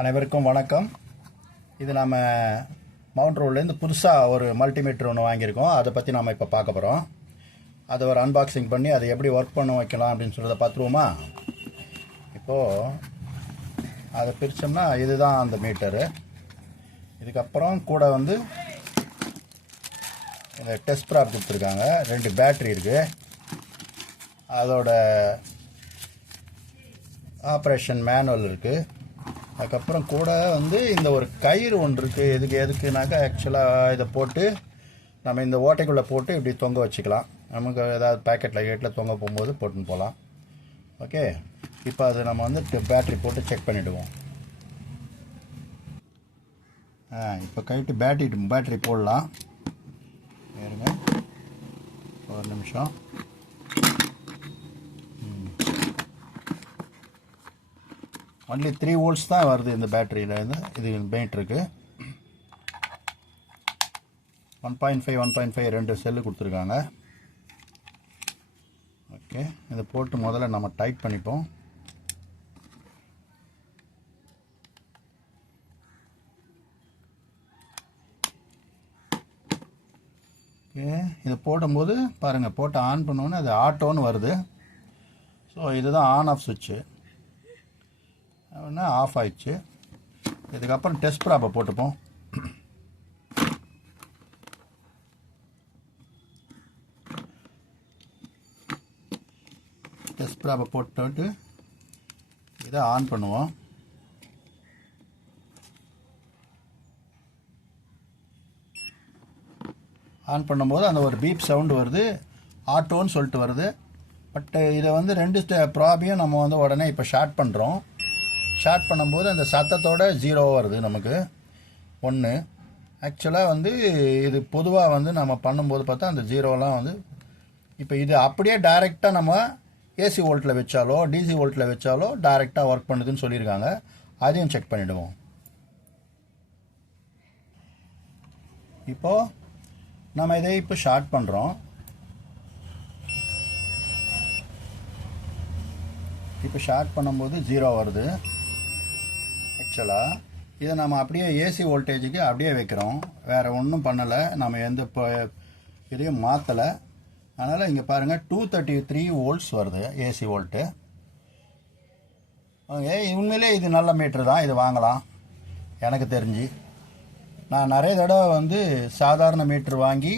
அனைவருக்கும் வணக்கம். இது நம்ம மவுண்ட் ரோட்லேருந்து புதுசாக ஒரு மல்டிமீட்டர் ஒன்று வாங்கியிருக்கோம். அதை பற்றி நாம் இப்போ பார்க்க போகிறோம். அதை ஒரு அன்பாக்சிங் பண்ணி அதை எப்படி ஒர்க் பண்ண வைக்கலாம் அப்படின்னு சொல்கிறத பார்த்துருவோமா? இப்போது அதை பிரித்தோம்னா இதுதான் அந்த மீட்டரு. இதுக்கப்புறம் கூட இந்த டெஸ்ட் ப்ராப் கொடுத்துருக்காங்க. 2 பேட்ரி இருக்குது. அதோட ஆப்ரேஷன் மேனுவல் இருக்குது. அதுக்கப்புறம் கூட இந்த ஒரு கயிறு ஒன்று இருக்குது. எதுக்குனாக்கா ஆக்சுவலாக இதை போட்டு நம்ம இந்த ஓட்டைக்குள்ளே போட்டு இப்படி தொங்க வச்சுக்கலாம். நமக்கு ஏதாவது பேக்கெட்டில் தொங்க போகும்போது போட்டுன்னு போகலாம். ஓகே, இப்போ அது நம்ம பேட்ரி போட்டு செக் பண்ணிவிடுவோம். இப்போ கைட்டு பேட்ரி போடலாம். இருங்க ஒரு நிமிஷம். ஒன்லி 3 வோல்ட்ஸ் தான் வருது இந்த பேட்டரியிலேருந்து. இது மீட்டருக்கு 1.5 2 செல்லு கொடுத்துருக்காங்க. ஓகே, இதை போட்டு முதல்ல நம்ம டைட் பண்ணிப்போம். ஓகே, இதை போடும்போது பாருங்கள், போட்டு ஆன் பண்ணோன்னே அது ஆட்டோன்னு வருது. ஸோ இதுதான் ஆன் ஆஃப் சுவிட்சு. ஆஃப் ஆயிடுச்சு. இதுக்கப்புறம் டெஸ்ட் ப்ராப்பை போட்டுப்போம். டெஸ்ட் ப்ராப்பை போட்டு இதை ஆன் பண்ணுவோம். ஆன் பண்ணும்போது அந்த ஒரு பீப் சவுண்டு வருது, ஆட்டோன்னு சொல்லிட்டு வருது. பட் இதை 2 ப்ராபையும் நம்ம உடனே இப்போ ஷார்ட் பண்ணுறோம். ஷார்ட் பண்ணும்போது அந்த சத்தத்தோட 0 வருது நமக்கு 1. ஆக்சுவலாக இது பொதுவாக நம்ம பண்ணும்போது பார்த்தா அந்த 0லாம் இப்போ இது அப்படியே டைரெக்டாக நம்ம ஏசி வோல்ட்டில் வச்சாலோ டிசி வோல்ட்டில் வச்சாலோ டைரெக்டாக ஒர்க் பண்ணுதுன்னு சொல்லியிருக்காங்க. அதையும் செக் பண்ணிவிடுவோம். இப்போது நம்ம இதை இப்போ ஷார்ட் பண்ணுறோம். இப்போ ஷார்ட் பண்ணும்போது 0 வருது. ஆக்சுவலாக இதை நம்ம அப்படியே ஏசி வோல்டேஜுக்கு அப்படியே வைக்கிறோம். வேறு ஒன்றும் பண்ணலை, நம்ம எந்த இதையும் மாற்றலை. அதனால் இங்கே பாருங்கள் 233 வோல்ட்ஸ் வருது ஏசி வோல்ட்டு. ஓகே, உண்மையிலே இது நல்ல மீட்ரு தான். இது வாங்கலாம். எனக்கு தெரிஞ்சு நான் நிறைய தடவை சாதாரண மீட்ரு வாங்கி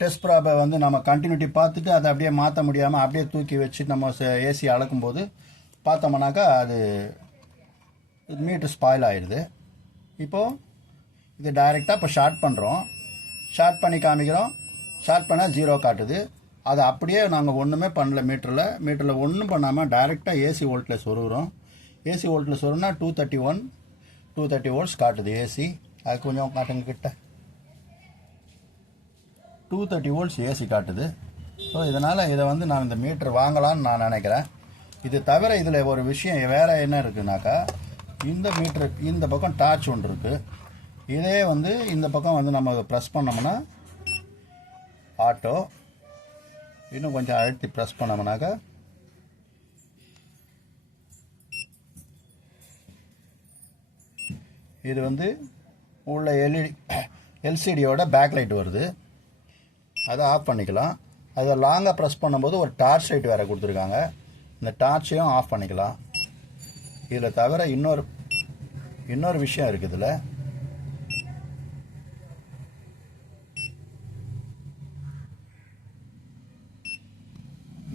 டெஸ்ட் ப்ராப்பை நம்ம கண்டினியூட்டி பார்த்துட்டு அதை அப்படியே மாற்ற முடியாமல் அப்படியே தூக்கி வச்சு நம்ம ஏசி அளக்கும்போது பார்த்தோம்னாக்கா அது மீட்ரு ஸ்பாயில் ஆயிடுது. இப்போது இது டைரெக்டாக இப்போ ஷார்ட் பண்ணுறோம். ஷார்ட் பண்ணி காமிக்கிறோம். ஷார்ட் பண்ணால் 0 காட்டுது. அது அப்படியே நாங்கள் ஒன்றுமே பண்ணல. மீட்டரில் ஒன்றும் பண்ணாமல் டைரெக்டாக ஏசி வோல்ட்டில் சொருகிறோம். ஏசி வோல்ட்டில் சொருனா 230 வோல்ட்ஸ் காட்டுது ஏசி. அது கொஞ்சம் காட்டுங்க கிட்ட. 230 வோல்ட்ஸ் ஏசி காட்டுது. ஸோ இதனால் இதை நான் இந்த மீட்ரு வாங்கலான்னு நான் நினைக்கிறேன். இது தவிர இதில் ஒரு விஷயம் வேறு என்ன இருக்குனாக்கா, இந்த மீட்ரு இந்த பக்கம் டார்ச் ஒன்று இருக்குது. இதே இந்த பக்கம் நம்ம ப்ரெஸ் பண்ணோம்னா ஆட்டோ. இன்னும் கொஞ்சம் அழுத்தி ப்ரெஸ் பண்ணோம்னாக்கா இது உள்ள எல்சிடியோட பேக் லைட் வருது. அதை ஆஃப் பண்ணிக்கலாம். அதை லாங்காக ப்ரெஸ் பண்ணும்போது ஒரு டார்ச் லைட் வேறு கொடுத்துருக்காங்க. இந்த டார்ச்சையும் ஆஃப் பண்ணிக்கலாம். இதில் தவிர இன்னொரு விஷயம் இருக்குது. இதில்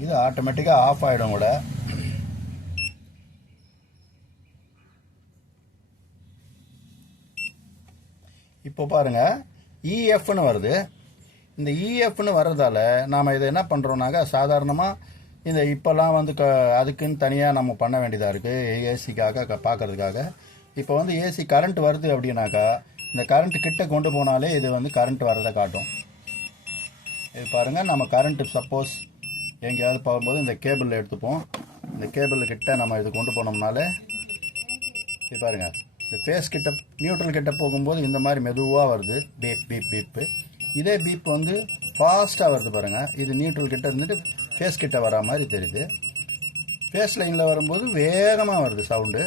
இது ஆட்டோமேட்டிக்காக ஆஃப் ஆகிடும் கூட. இப்போ பாருங்கள், இஎஃப்னு வருது. இந்த இஎஃப்னு வர்றதால நாம் இதை என்ன பண்ணுறோம்னாக்கா, சாதாரணமாக இந்த இப்போல்லாம் அதுக்குன்னு தனியாக நம்ம பண்ண வேண்டியதாக இருக்குது ஏசிக்காக பார்க்குறதுக்காக. இப்போ ஏசி கரண்ட் வருது அப்படின்னாக்கா, இந்த கரண்ட் கிட்ட கொண்டு போனாலே இது கரண்ட் வர்றதை காட்டும். இது பாருங்கள், நம்ம கரண்ட்டு சப்போஸ் எங்கேயாவது போகும்போது இந்த கேபிளில் எடுத்துப்போம். இந்த கேபிள் கிட்ட நம்ம இது கொண்டு போனோம்னாலே இது பாருங்கள், இந்த ஃபேஸ் கிட்ட நியூட்ரல் கிட்ட போகும்போது இந்த மாதிரி மெதுவாக வருது. Beep beep beep. இதே பீப் ஃபாஸ்ட்டாக வருது பாருங்கள். இது நியூட்ரல் கிட்ட இருந்துட்டு ஃபேஸ் கிட்ட வரா மாதிரி தெரியுது. ஃபேஸ் லைனில் வரும்போது வேகமாக வருது சவுண்டு.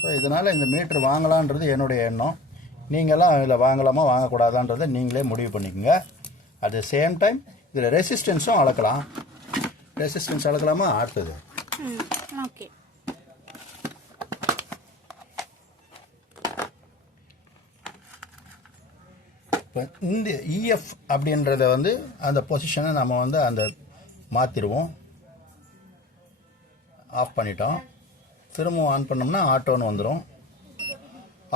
ஸோ இதனால் இந்த மீட்ரு வாங்கலான்றது என்னுடைய எண்ணம். நீங்களாம் இதில் வாங்கலாமா வாங்கக்கூடாதான்றதை நீங்களே முடிவு பண்ணிக்கோங்க. அட் த சேம் டைம் இதில் ரெசிஸ்டன்ஸும் அளக்கலாம். ரெசிஸ்டன்ஸ் அளக்கலாமா? அடுத்தது ஓகே. இப்போ இந்த இஎஃப் அப்படின்றத வந்து அந்த பொசிஷனை நம்ம வந்து அந்த மாற்றிடுவோம். ஆஃப் பண்ணிட்டோம். திரும்பவும் ஆன் பண்ணோம்னா ஆட்டோன்னு வந்துடும்.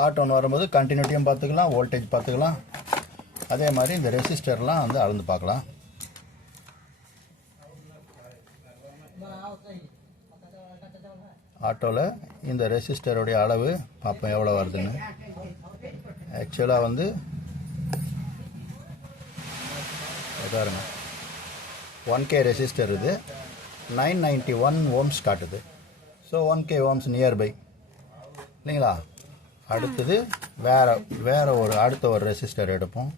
ஆட்டோன்னு வரும்போது கண்டினியூட்டியும் பார்த்துக்கலாம், வோல்டேஜ் பார்த்துக்கலாம். அதே மாதிரி இந்த ரெசிஸ்டர்லாம் வந்து அளந்து பார்க்கலாம். ஆட்டோவில் இந்த ரெசிஸ்டருடைய அளவு பார்ப்போம் எவ்வளோ வருதுன்னு. ஆக்சுவலாக வந்து பாருங்க 1K ரெசிஸ்டர் இது 991 ஓம்ஸ் காட்டுது. ஸோ 1K ஓம்ஸ் நியர்பை இல்லைங்களா? அடுத்தது வேற ஒரு அடுத்த ஒரு ரெசிஸ்டர் எடுப்போம்.